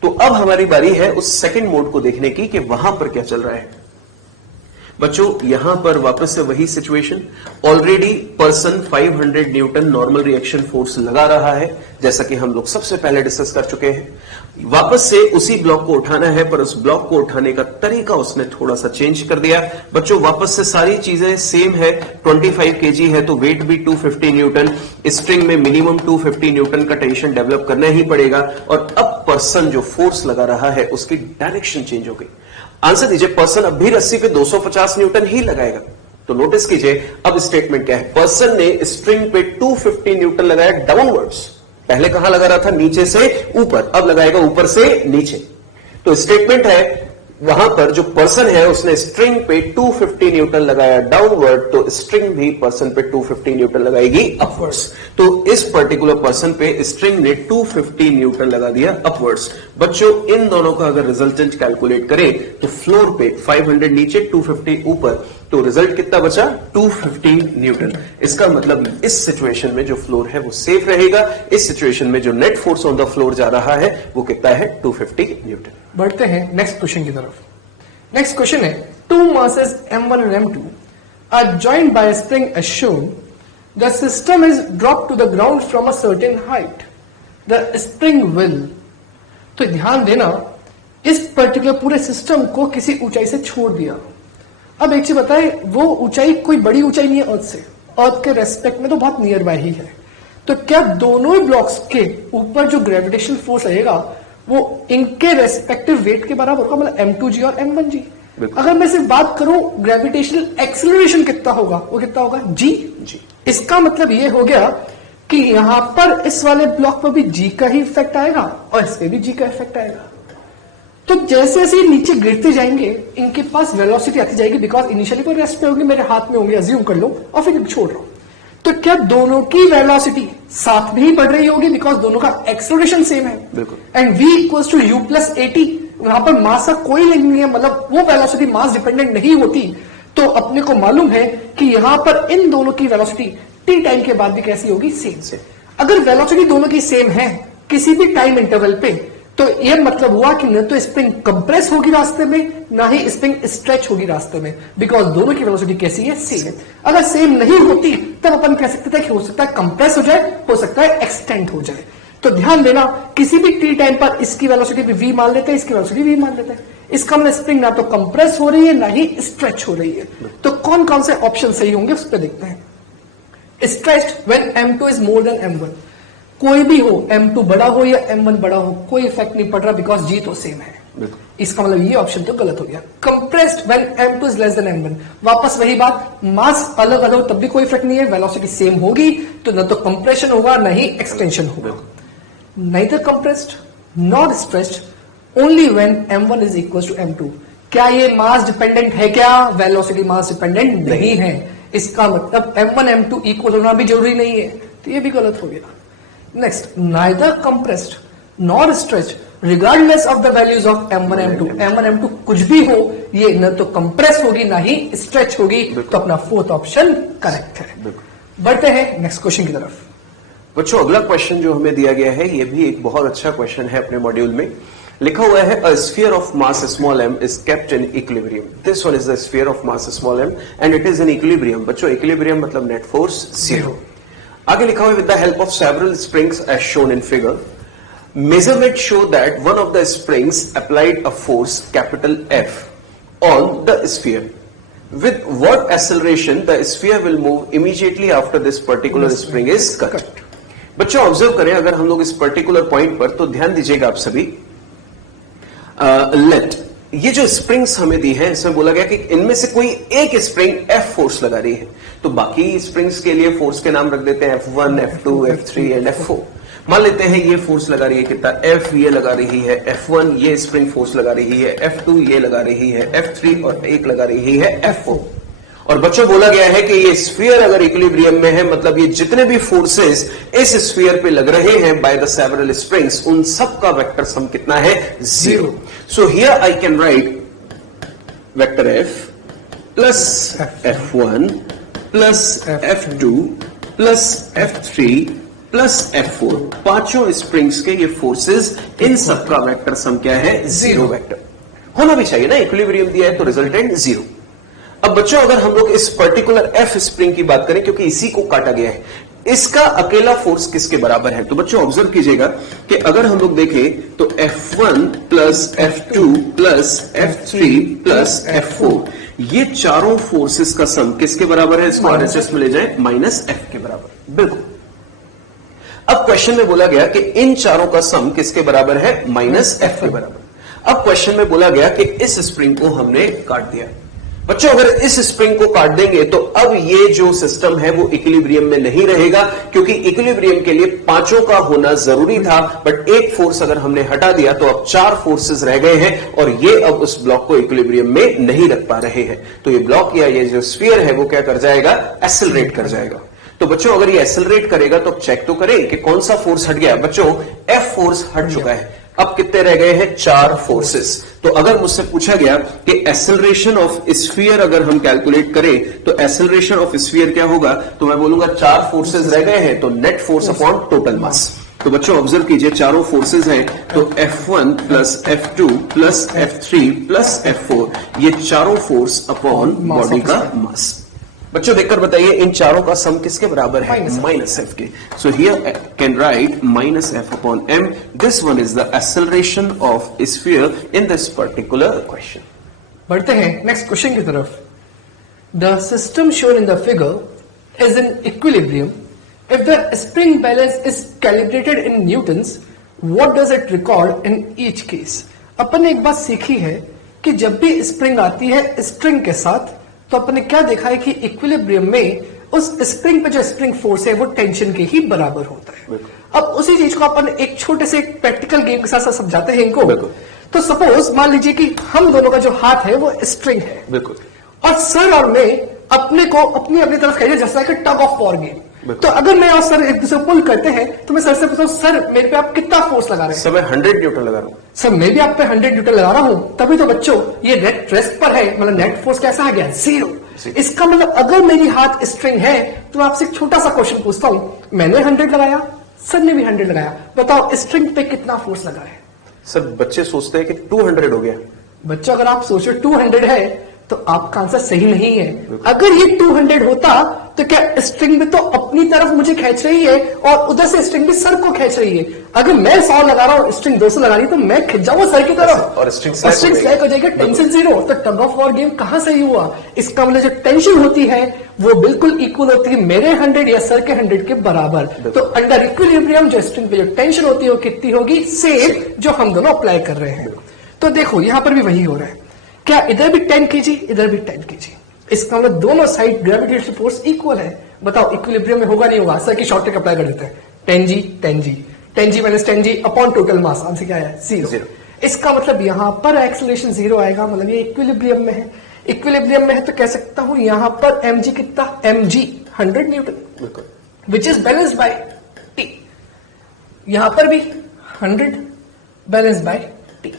तो अब हमारी बारी है उस सेकंड मोड को देखने की कि वहां पर क्या चल रहा है। बच्चों यहां पर वापस से वही situation, already person 500 Newton normal reaction force लगा रहा है, जैसा कि हम लोग सबसे पहले डिस्कस कर चुके हैं। वापस से उसी ब्लॉक को उठाना है, पर उस ब्लॉक को उठाने का तरीका उसने थोड़ा सा चेंज कर दिया। बच्चों वापस से सारी चीजें सेम है, 25 केजी है तो वेट भी 250 न्यूटन, स्ट्रिंग में मिनिमम 250 न्यूटन का टेंशन डेवलप करना ही पड़ेगा, और अब पर्सन जो फोर्स लगा रहा है उसकी डायरेक्शन चेंज हो गई। आंसर दीजिए, पर्सन अब भी रस्सी पे 250 न्यूटन ही लगाएगा। तो नोटिस कीजिए अब स्टेटमेंट क्या है, पर्सन ने स्ट्रिंग पे 250 न्यूटन लगाया डाउनवर्ड्स। पहले कहां लगा रहा था? नीचे से ऊपर, अब लगाएगा ऊपर से नीचे। तो स्टेटमेंट है वहां पर जो पर्सन है उसने स्ट्रिंग पे 250 न्यूटन लगाया डाउनवर्ड, तो स्ट्रिंग भी पर्सन पे 250 न्यूटन लगाएगी अपवर्ड्स। तो इस पर्टिकुलर पर्सन पे स्ट्रिंग ने 250 न्यूटन लगा दिया अपवर्ड्स। बच्चों इन दोनों का अगर रिजल्टेंट कैलकुलेट करें तो फ्लोर पे 500 नीचे 250 ऊपर, तो रिजल्ट कितना बचा? 250 न्यूटन। इसका मतलब इस सिचुएशन में जो फ्लोर है वो सेफ रहेगा, इस सिचुएशन में जो net force on the floor जा रहा है वो कितना है? 250 न्यूटन। बढ़ते हैं नेक्स्ट क्वेश्चन की तरफ। नेक्स्ट क्वेश्चन है, to masses m1 and m2 are joined by a spring as shown. The system is dropped to the ground from a certain height. The spring will, तो ध्यान देना, इस particular पूरे system को किसी ऊंचाई से छोड़ दिया। अब एक चीज बताए, वो ऊंचाई कोई बड़ी ऊंचाई नहीं है अर्थ से, अर्थ के रेस्पेक्ट में तो बहुत नियर बाय ही है। तो क्या दोनों ही ब्लॉक्स के ऊपर जो ग्रेविटेशनल फोर्स रहेगा वो इनके रेस्पेक्टिव वेट के बराबर होगा, मतलब m2g और m1g। अगर मैं सिर्फ बात करूं ग्रेविटेशनल एक्सेलरेशन कितना होगा, वो कितना होगा? g। इसका मतलब ये हो गया कि यहां पर इस वाले ब्लॉक पर भी g का ही इफेक्ट आएगा और इस पे भी g का इफेक्ट आएगा। तो जैसे जैसे नीचे गिरते जाएंगे इनके पास वेलोसिटी आती जाएगी, बिकॉज इनिशियली वो रेस्ट पे होंगे, मेरे हाथ में होंगे, अज्यूम कर लो, और फिर छोड़ रहा हूं। तो क्या दोनों की वेलोसिटी साथ में ही बढ़ रही होगी, बिकॉज दोनों का एक्सेलरेशन सेम है। बिल्कुल। And v equals to u plus 80, वहां पर मास का कोई लिंक नहीं है, मतलब वो वेलोसिटी मास डिपेंडेंट नहीं होती। तो अपने को मालूम है कि यहां पर इन दोनों की वेलोसिटी t टाइम के बाद भी कैसी होगी? सेम। अगर वेलोसिटी दोनों की सेम है किसी भी टाइम इंटरवल पे, तो यह मतलब हुआ कि न तो स्प्रिंग कंप्रेस होगी रास्ते में, ना ही स्प्रिंग स्ट्रेच होगी रास्ते में, बिकॉज दोनों की वेलोसिटी कैसी है? सेम। अगर सेम नहीं होती तब अपन कह सकते थे कि हो सकता है कंप्रेस हो जाए, हो सकता है एक्सटेंड हो जाए। तो ध्यान देना, किसी भी टी टाइम पर इसकी वेलोसिटी भी v मान लेते हैं, इसकी वेलोसिटी v मान लेते हैं। इसका मतलब स्प्रिंग ना तो कंप्रेस हो रही है ना ही स्ट्रेच हो रही है। तो कौन कौन से ऑप्शन सही होंगे उस पर देखते हैं। Stretched when m2 is more than m1, कोई भी हो, m2 बड़ा हो या m1 बड़ा हो, कोई इफेक्ट नहीं पड़ रहा, बिकॉज g तो सेम है। इसका मतलब ये ऑप्शन तो गलत हो गया। Compressed when m2 is less than m1, वापस वही बात, मास अलग अलग हो तब भी कोई इफेक्ट नहीं है, वेलोसिटी सेम होगी तो न तो कंप्रेशन होगा ना ही एक्सटेंशन होगा। neither compressed nor stretched only when m1 is equals to m2, क्या ये मास डिपेंडेंट है? क्या वेलोसिटी मास डिपेंडेंट नहीं है। इसका मतलब m1 m2 इक्वल होना भी जरूरी नहीं है, तो ये भी गलत हो गया। Next, neither compressed nor stretched regardless of the values of m1 m2, m1 m2 कुछ भी हो, ये न तो कंप्रेस होगी ना ही स्ट्रेच होगी, तो अपना फोर्थ ऑप्शन करेक्ट है। बढ़ते हैं नेक्स्ट क्वेश्चन की तरफ। बच्चों अगला क्वेश्चन जो हमें दिया गया है ये भी एक बहुत अच्छा क्वेश्चन है अपने मॉड्यूल में। लिखा हुआ है a sphere of mass small m is kept in equilibrium. This one is the sphere of mass small m and it is in equilibrium. बच्चों इक्विलिब्रियम मतलब नेट फोर्स 0। आगे लिखा हुआ है with the help of several springs as shown in figure, measurement show that one of the springs applied a force capital F on the sphere. With what acceleration the sphere will move immediately after this particular spring is cut? बच्चों observe करें, अगर हम लोग इस particular point पर, तो ध्यान दीजिएगा आप सभी। लेट ये जो स्प्रिंग्स हमें दी है इसमें बोला गया कि इनमें से कोई एक स्प्रिंग F फोर्स लगा रही है, तो बाकी स्प्रिंग्स के लिए फोर्स के नाम रख देते हैं F1, F2, F3 and F4। मान लेते हैं ये फोर्स लगा रही है कितना F, ये लगा रही है F1, ये स्प्रिंग फोर्स लगा रही है F2, ये लगा रही है F3 और एक लगा रही है F4। और बच्चों बोला गया है कि ये स्फीयर अगर इक्विलिब्रियम में है, मतलब ये जितने भी फोर्सेस इस स्फीयर पे लग रहे हैं बाय द सेवरल स्प्रिंग्स, उन सब का वेक्टर सम कितना है? 0। So here I can right vector F plus F1 plus F2 plus F3 plus F4, पांचों स्प्रिंग्स के ये फोर्सेस, इन सब का वेक्टर सम क्या है? 0 वेक्टर होना भी चाहिए ना, इक्विलिब्रियम दिया है तो रिजल्टेंट 0। अब बच्चों अगर हम लोग इस पर्टिकुलर F स्प्रिंग की बात करें, क्योंकि इसी को काटा गया है, इसका अकेला फोर्स किसके बराबर है? तो बच्चों ऑब्जर्व कीजिएगा कि अगर हम लोग देखें तो F1 plus F2 plus F3 plus F4, ये चारों फोर्सेस का सम किसके बराबर है? इसको RHS में ले जाएं, माइनस F के बराबर। बिल्कुल। अब क्वेश्चन में बोला गया कि इन चारों का सम किसके बराबर है? माइनस F के बराबर। अब क्वेश्चन में बोला गया कि इस स्प्रिंग को हमने काट दिया। बच्चों अगर इस स्प्रिंग को काट देंगे तो अब ये जो सिस्टम है वो इक्विलिब्रियम में नहीं रहेगा, क्योंकि इक्विलिब्रियम के लिए पांचों का होना जरूरी था, बट एक फोर्स अगर हमने हटा दिया तो अब 4 फोर्सेस रह गए हैं और ये अब उस ब्लॉक को इक्विलिब्रियम में नहीं रख पा रहे हैं। तो ये ब्लॉक या ये जो स्फीयर है वो क्या कर जाएगा? एक्सेलरेट कर जाएगा। तो बच्चों अगर ये एक्सेलरेट करेगा तो चेक तो करें कि कौन सा फोर्स हट गया। बच्चों F फोर्स हट चुका है, अब कितने रह गए हैं? 4 फोर्सेस। तो अगर मुझसे पूछा गया कि एक्सेलरेशन ऑफ स्फीयर अगर हम कैलकुलेट करें तो एक्सेलरेशन ऑफ स्फीयर क्या होगा, तो मैं बोलूंगा 4 फोर्सेस रह गए हैं तो net force upon total mass. तो बच्चों ऑब्जर्व कीजिए, चारों फोर्सेस हैं तो F1 plus F2 plus F3 plus F4, ये चारों फोर्स अपॉन बॉडी का मास। बच्चों देखकर बताइए इन चारों का सम किसके बराबर है? माइनस F के। So here can write minus F upon M। This one is the acceleration of sphere in this particular question. बढ़ते हैं नेक्स्ट क्वेश्चन की तरफ। The system shown in the figure is in equilibrium if the spring balance is calibrated in newtons, what does it record in each case. अपन ने एक बात सीखी है कि जब भी स्प्रिंग आती है स्ट्रिंग के साथ, तो अपन ने क्या देखा है कि इक्विलिब्रियम में उस स्प्रिंग पे जो स्प्रिंग फोर्स है वो टेंशन के ही बराबर होता है। अब उसी चीज को अपन एक छोटे से प्रैक्टिकल गेम के साथ समझाते हैं इनको। तो सपोज मान लीजिए कि हम दोनों का जो हाथ है वो स्ट्रिंग है, बिल्कुल, और सर और मैं अपने को अपनी अपनी तरफ खींचे, जैसा कि टग ऑफ वॉर गेम। तो अगर मैं और सर एक दूसरे पुल करते हैं तो मैं सर से पूछता हूं, सर मेरे पे आप कितना फोर्स लगा रहे हैं? सर मैं 100 न्यूटन लगा रहा हूं। सर मैं भी आप पे 100 न्यूटन लगा रहा हूं। तभी तो बच्चों ये नेट रेस्ट पर है, मतलब नेट फोर्स कैसा आ गया? 0। इसका मतलब अगर मेरी हाथ स्ट्रिंग है तो आपसे एक छोटा सा क्वेश्चन पूछता हूं, मैंने 100 लगाया, सर ने भी 100 लगाया, बताओ स्ट्रिंग पे कितना फोर्स लगा है? सर बच्चे सोचते हैं कि 200 हो गया। बच्चों अगर आप सोचो 200 है तो आपका आंसर सही नहीं है। अगर ये 200 होता तो क्या स्ट्रिंग में तो अपनी तरफ मुझे खींच रही है और उधर से स्ट्रिंग भी सर को खींच रही है। अगर मैं 100 लगा रहा हूं, स्ट्रिंग 200 लगा रही है, तो मैं खिंच जाऊंगा सर की तरफ और स्ट्रिंग स्लैक हो जाएगा, टेंशन 0। तो टग ऑफ वॉर गेम कहां सही हुआ? इसका मतलब जो टेंशन होती है वो बिल्कुल इक्वल होती है मेरे 100 या सर के 100 के बराबर। तो अंडर इक्विलिब्रियम जो स्ट्रिंग पे जो टेंशन होती है वो कितनी होगी? सेम, जो हम दोनों अप्लाई कर रहे हैं। तो देखो यहां पर भी वही हो रहा है, क्या इधर भी 10 kg इधर भी 10 kg, इसका मतलब दोनों साइड ग्रेविटेशनल फोर्स इक्वल है। बताओ इक्विलिब्रियम में होगा नहीं होगा? सर की शॉर्टकट अप्लाई कर देते हैं, 10g 10g 10g minus 10g upon total mass, answer क्या है? 0। इसका मतलब यहां पर एक्सेलरेशन 0 आएगा, मतलब ये इक्विलिब्रियम में है। इक्विलिब्रियम में है तो कह सकता हूं यहां पर mg कितना? mg 100 Newton, which is balanced bye t। यहां पर भी 100 बैलेंस्ड बाय t।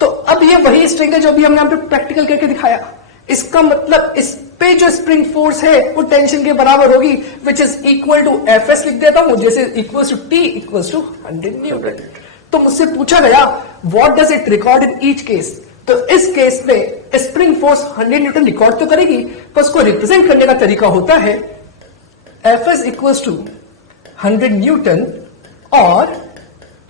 तो अब ये वही स्ट्रिंग है जो भी हमने यहां पे प्रैक्टिकल करके दिखाया। इसका मतलब इस पे जो स्प्रिंग फोर्स है वो टेंशन के बराबर होगी, which is equal to Fs लिख देता हूं, जैसे equals to T equals to 100 newton. तो मुझसे पूछा गया what does it record in each case. तो इस केस में स्प्रिंग फोर्स 100 न्यूटन रिकॉर्ड तो करेगी, पर उसको रिप्रेजेंट करने का तरीका होता है Fs इक्वल्स टू 100 न्यूटन और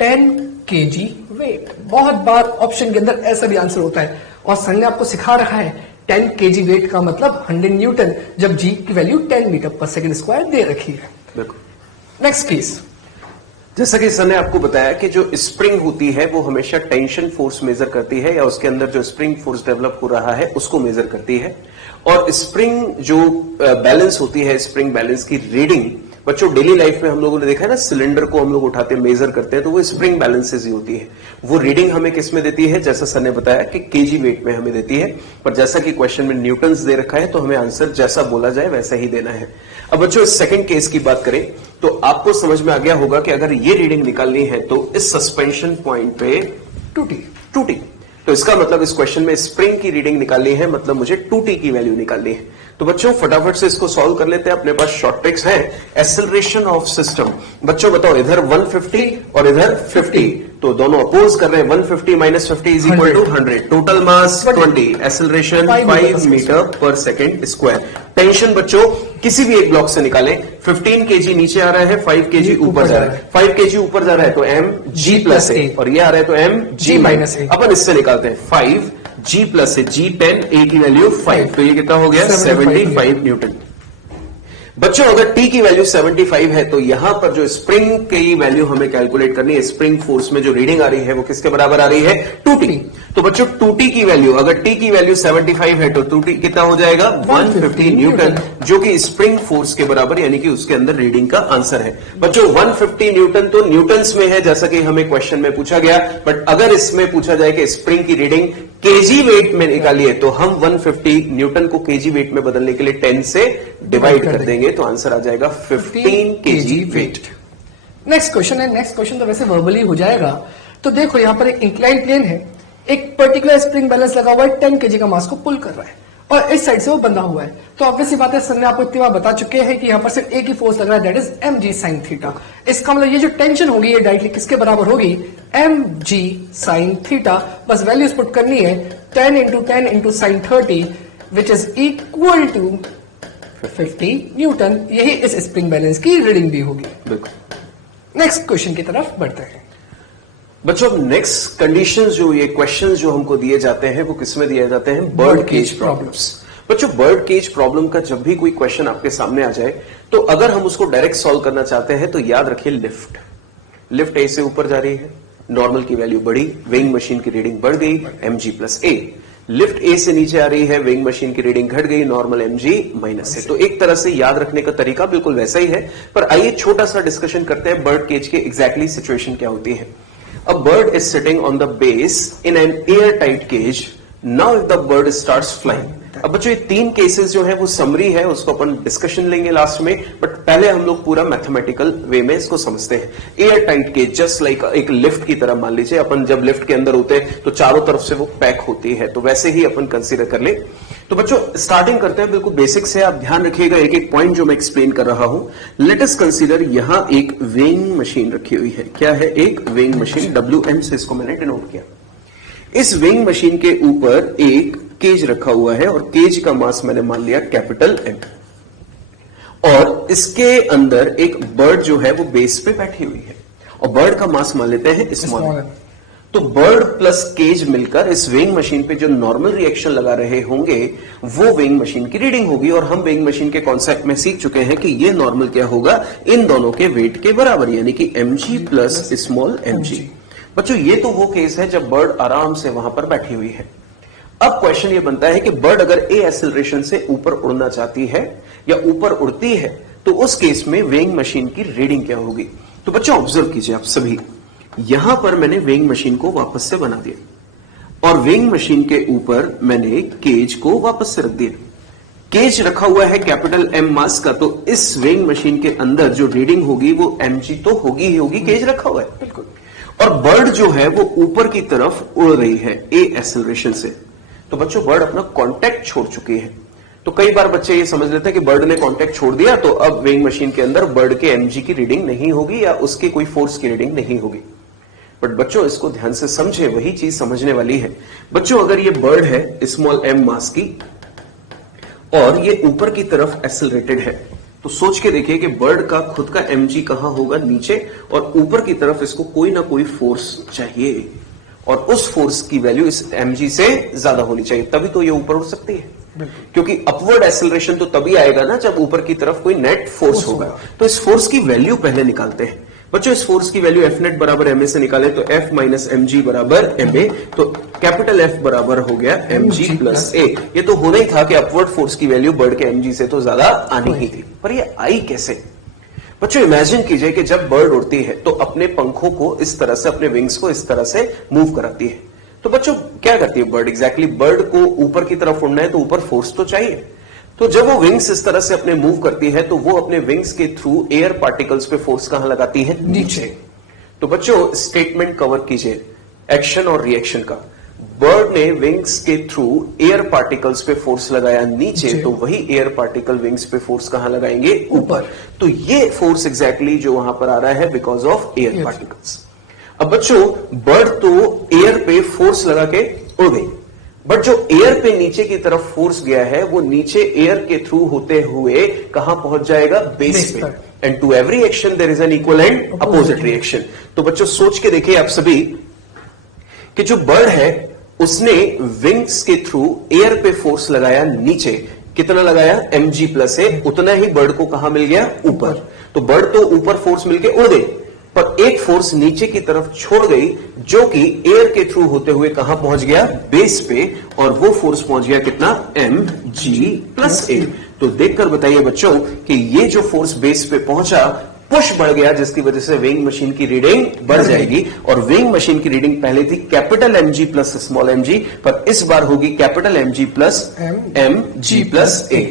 10 kg वेट। बहुत बार ऑप्शन के अंदर ऐसा भी आंसर होता है, और सर ने आपको सिखा रखा है 10 kg वेट का मतलब 100 न्यूटन, जब g की वैल्यू 10 मीटर पर सेकंड स्क्वायर दे रखी है। नेक्स्ट केस, जैसा कि सर ने आपको बताया कि जो स्प्रिंग होती है वो हमेशा टेंशन फोर्स मेजर करती है या उसके अंदर जो स्प्रिंग फोर्स डेवलप हो रहा है उसको मेजर करती है। और स्प्रिंग जो बैलेंस होती है, स्प्रिंग बैलेंस की रीडिंग बच्चों डेली लाइफ में हम लोगों ने देखा है ना, सिलेंडर को हम लोग उठाते मेजर करते हैं तो वो स्प्रिंग बैलेंसेस ही होती है। वो रीडिंग हमें किस में देती है, जैसा सर ने बताया कि केजी वेट में हमें देती है, पर जैसा कि क्वेश्चन में न्यूटन्स दे रखा है तो हमें आंसर जैसा बोला जाए वैसा ही देना है। अब बच्चों इस सेकंड केस की बात करें तो आपको समझ में आ गया होगा कि अगर ये रीडिंग निकालनी है तो इस सस्पेंशन पॉइंट पे टूटी, तो इसका मतलब इस क्वेश्चन में स्प्रिंग की रीडिंग निकालनी है, मतलब मुझे टूटी की वैल्यू निकालनी है। तो बच्चों फटाफट से इसको सॉल्व कर लेते हैं, अपने पास शॉर्ट ट्रिक्स हैं। एक्सेलरेशन ऑफ सिस्टम, बच्चों बताओ इधर 150 और इधर 50, तो दोनों अपोज कर रहे हैं। 150 minus 50 is equal to 100, total mass 20, acceleration 5 metre per second square. Tension बच्चों किसी भी एक ब्लॉक से निकालें, 15 केजी नीचे आ रहा है, 5 केजी ऊपर जा रहा है, 5 केजी ऊपर जा रहा है तो एम जी प्लस ए, और ये आ रहा है तो एम जी माइनस ए। अपन इससे निकालते हैं 5 जी प्लस ए, जी 10, ए की वैल्यू 5, तो ये कितना हो गया 75 न्यूटन। बच्चों अगर टी की वैल्यू 75 है तो यहां पर जो स्प्रिंग की वैल्यू हमें कैलकुलेट करनी है, स्प्रिंग फोर्स में जो रीडिंग आ रही है वो किसके बराबर आ रही है, 2t। तो बच्चों 2t की वैल्यू, अगर t की वैल्यू 75 है तो 2t कितना हो जाएगा 150 न्यूटन, जो कि स्प्रिंग फोर्स के बराबर यानी कि उसके अंदर रीडिंग का आंसर है। बच्चों 150 न्यूटन तो न्यूटन्स में है जैसा कि हमें क्वेश्चन में पूछा गया, बट अगर इसमें पूछा जाए कि स्प्रिंग की रीडिंग केजी वेट में निकालिए तो हम 150 न्यूटन को केजी वेट में बदलने के लिए 10 से डिवाइड कर देंगे तो आंसर आ जाएगा 15 केजी वेट। नेक्स्ट क्वेश्चन है, नेक्स्ट क्वेश्चन तो वैसे वर्बली हो जाएगा। तो देखो यहां पर एक इंक्लाइन प्लेन है, एक पर्टिकुलर स्प्रिंग बैलेंस लगा हुआ है, 10 केजी का मास को पुल कर रहा है और इस साइड से वो बंधा हुआ है। तो ऑब्वियस सी बात है, सर ने आपको इतनी बार बता चुके हैं कि यहां पर सिर्फ एक ही फोर्स लग रहा है, that is m g sine theta. इसका मतलब ये जो टेंशन होगी ये डायरेक्टली किसके बराबर होगी, एम जी साइन थीटा। बस वैल्यूज पुट करनी है, 10 into 10 into sine 30 which is equal to 50 newton. यही इस स्प्रिंग बैलेंस की रीडिंग भी होगी। बिल्कुल। नेक्स्ट क्वेश्चन की तरफ बढ़ते हैं। बच्चों नेक्स्ट कंडीशंस जो ये क्वेश्चंस जो हमको दिए जाते हैं वो किसमें दिए जाते हैं, बर्ड केज प्रॉब्लम्स। बच्चों बर्ड केज प्रॉब्लम का जब भी कोई क्वेश्चन आपके सामने आ जाए तो अगर हम उसको डायरेक्ट सॉल्व करना चाहते हैं तो याद रखिए लिफ्ट ए से ऊपर जा रही है, नॉर्मल की वैल्यू बढ़ी, वेइंग मशीन की रीडिंग बढ़ गई m g plus a. Lift a से नीचे आ रही है, वेइंग मशीन की रीडिंग घट गई, नॉर्मल एम जी माइनस ए। तो एक तरह से याद रखने का तरीका बिल्कुल वैसा ही है, पर आइए छोटा सा डिस्कशन करते हैं बर्ड केज के एग्जैक्टली सिचुएशन क्या होती है। A bird is sitting on the base in an airtight cage. Now if the bird starts flying. अब बच्चों ये तीन केसेस जो है वो समरी है, उसको अपन डिस्कशन लेंगे लास्ट में, बट पहले हम लोग पूरा मैथमेटिकल वे में इसको समझते हैं। Air tight cage just like एक लिफ्ट की तरह मान लीजिए, अपन जब लिफ्ट के अंदर होते हैं तो चारों तरफ से वो पैक होती है, तो वैसे ही अपन कंसीडर कर ले। तो बच्चों स्टार्टिंग करते हैं बिल्कुल बेसिक से, आप ध्यान रखिएगा एक एक पॉइंट जो मैं एक्सप्लेन कर रहा हूं। लेट अस कंसीडर यहां एक वेइंग मशीन रखी हुई है। क्या है, एक वेइंग मशीन, WM से इसको मैंने डिनोट किया। इस वेइंग मशीन के ऊपर एक केज रखा हुआ है और केज का मास मैंने मान लिया कैपिटल M, और इसके अंदर एक बर्ड जो है वो बेस पे बैठी हुई है और बर्ड का मास मान लेते हैं स्मॉल m। तो बर्ड प्लस केज मिलकर इस वेइंग मशीन पे जो नॉर्मल रिएक्शन लगा रहे होंगे वो वेइंग मशीन की रीडिंग होगी, और हम वेइंग मशीन के कॉन्सेप्ट में सीख चुके हैं कि ये नॉर्मल क्या होगा, इन दोनों के वेट के बराबर, यानी कि mg प्लस स्मॉल mg। बच्चों ये तो वो केस है जब बर्ड आराम से वहां पर बैठी हुई है। अब क्वेश्चन ये बनता है कि बर्ड अगर ए एक्सेलरेशन से ऊपर उड़ना चाहती है या ऊपर उड़ती है तो उस केस में वेइंग मशीन की रीडिंग क्या होगी। तो बच्चों ऑब्जर्व कीजिए आप सभी, यहां पर मैंने वेइंग मशीन को वापस से बना दिया और वेइंग मशीन के ऊपर मैंने केज को वापस से रख दिया। केज रखा हुआ है कैपिटल M मास का, तो इस वेइंग मशीन के अंदर जो रीडिंग होगी वो mg तो होगी ही होगी, केज रखा हुआ है बिल्कुल। और बर्ड जो है वो ऊपर की तरफ उड़ रही है ए एक्सेलरेशन से। तो बच्चों बर्ड अपना कांटेक्ट छोड़ चुकी है। तो कई बार बच्चे ये समझ लेते हैं कि बर्ड ने कांटेक्ट छोड़ दिया तो अब वेइंग मशीन के अंदर बर्ड के mg की रीडिंग नहीं होगी या उसके कोई फोर्स की रीडिंग नहीं होगी। बट बच्चों इसको ध्यान से समझे, वही चीज समझने वाली है। बच्चों अगर ये बर्ड है स्मॉल m मास की और ये ऊपर की तरफ एक्सेलरेटेड है, तो सोच के देखिए कि बर्ड का खुद का mg कहां होगा, नीचे, और ऊपर की तरफ इसको कोई ना कोई फोर्स चाहिए और उस फोर्स की वैल्यू इस mg से ज्यादा होनी चाहिए, तभी तो ये ऊपर उड़ सकती है। क्योंकि अपवर्ड एक्सेलरेशन तो तभी आएगा ना जब ऊपर की तरफ कोई नेट फोर्स होगा। तो इस फोर्स की वैल्यू पहले निकालते हैं। बच्चों इस फोर्स की वैल्यू एफ नेट बराबर एम ए से निकाले तो एफ माइनस एम जी बराबर एम ए, तो कैपिटल एफ बराबर हो गया एम जी प्लस ए। ये तो होना ही था कि अपवर्ड फोर्स की वैल्यू बढ़ के एम जी से तो ज्यादा आनी ही थी, पर ये आई कैसे? बच्चों इमेजिन कीजिए कि जब बर्ड उड़ती है तो अपने पंखों को इस तरह से, अपने विंग्स को इस तरह से मूव कराती है। तो बच्चों क्या करती है बर्ड एग्जैक्टली? बर्ड को ऊपर की तरफ उड़ना है तो ऊपर फोर्स तो चाहिए। तो जब वो विंग्स इस तरह से अपने मूव करती है तो वो अपने विंग्स के थ्रू एयर पार्टिकल्स पे फोर्स कहां लगाती है? नीचे। तो बच्चों स्टेटमेंट कवर कीजिए एक्शन और रिएक्शन का। बर्ड ने विंग्स के थ्रू एयर पार्टिकल्स पे फोर्स लगाया नीचे, तो वही एयर पार्टिकल विंग्स पे फोर्स कहां लगाएंगे? ऊपर। तो ये फोर्स एग्जैक्टली जो वहां पर आ रहा है बिकॉज ऑफ एयर पार्टिकल्स। अब बच्चों बर्ड तो एयर पे फोर्स लगा के उड़ गई, बट जो एयर पे नीचे की तरफ फोर्स गया है वो नीचे एयर के थ्रू होते हुए कहां पहुंच जाएगा? बेस पे। And to every action there is an equal and opposite reaction. तो बच्चों सोच के देखिए आप सभी कि जो बर्ड है उसने विंग्स के थ्रू एयर पे फोर्स लगाया नीचे, कितना लगाया? एम जी प्लस ए, उतना ही बर्ड को कहां मिल गया? ऊपर। तो बर्ड तो ऊपर फोर्स मिलके उड़ गई, पर एक फोर्स नीचे की तरफ छोड़ गई जो कि एयर के थ्रू होते हुए कहां पहुंच गया? बेस पे, और वो फोर्स पहुंच गया कितना? M g plus a. तो देखकर बताइए बच्चों कि ये जो फोर्स बेस पे पहुंचा, पुश बढ़ गया, जिसकी वजह से विंग मशीन की रीडिंग बढ़ जाएगी। और विंग मशीन की रीडिंग पहले थी capital M g plus small m g, पर इस बार होगी capital M g plus m g plus a.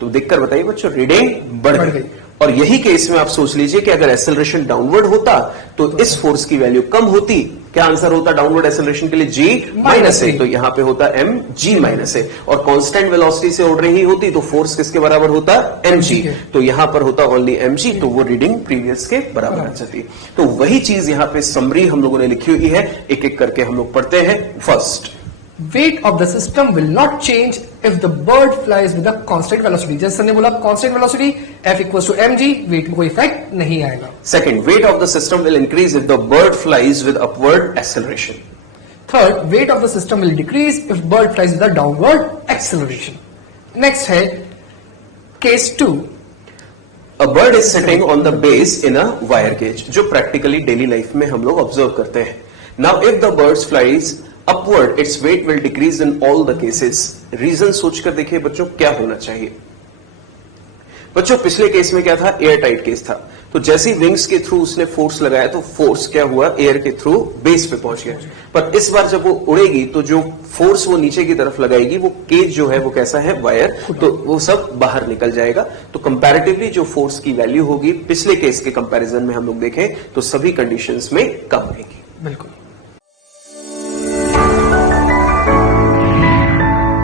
तो देखकर बताइए बच्चों रीडिंग बढ़ गई। और यही केस में आप सोच लीजिए कि अगर एक्सेलरेशन डाउनवर्ड होता तो इस फोर्स की वैल्यू कम होती। क्या आंसर होता डाउनवर्ड एक्सेलरेशन के लिए? जी माइनस ए। तो यहां पे होता एम जी माइनस ए। और कांस्टेंट वेलोसिटी से उड़ रही होती तो फोर्स किसके बराबर होता? M g. तो यहां पर होता ओनली एम जी, तो वो रीडिंग प्रीवियस के बराबर आ जाती। तो वही चीज यहां पे समरी हम लोगों ने लिखी हुई है, एक एक करके हम लोग पढ़ते हैं। First, weight of the system will not change if the bird flies with a constant velocity। जैसे सर ने बोला constant velocity F equals to mg, weight में कोई इफेक्ट नहीं आएगा। Second, weight of the system will increase if the bird flies with upward acceleration। Third, weight of the system will decrease if bird flies with a downward acceleration। Next है case 2। A bird is sitting on the base in a wire cage, जो practically daily life में हम लोग observe करते हैं। Now if the bird flies upward, its weight will decrease in all the cases। Reason सोचकर देखिए बच्चों क्या होना चाहिए। बच्चों पिछले केस में क्या था? एयर टाइट केस था। तो जैसे ही विंग्स के थ्रू उसने फोर्स लगाया तो फोर्स क्या हुआ? एयर के थ्रू बेस पे पहुंच गया। पर इस बार जब वो उड़ेगी तो जो फोर्स वो नीचे की तरफ लगाएगी, वो केज जो है वो कैसा है? वायर, तो वो सब बाहर निकल जाएगा। तो कंपैरेटिवली जो फोर्स की वैल्यू होगी पिछले केस के कंपैरिजन में हम लोग देखें तो सभी कंडीशंस में कम रहेगी। बिल्कुल।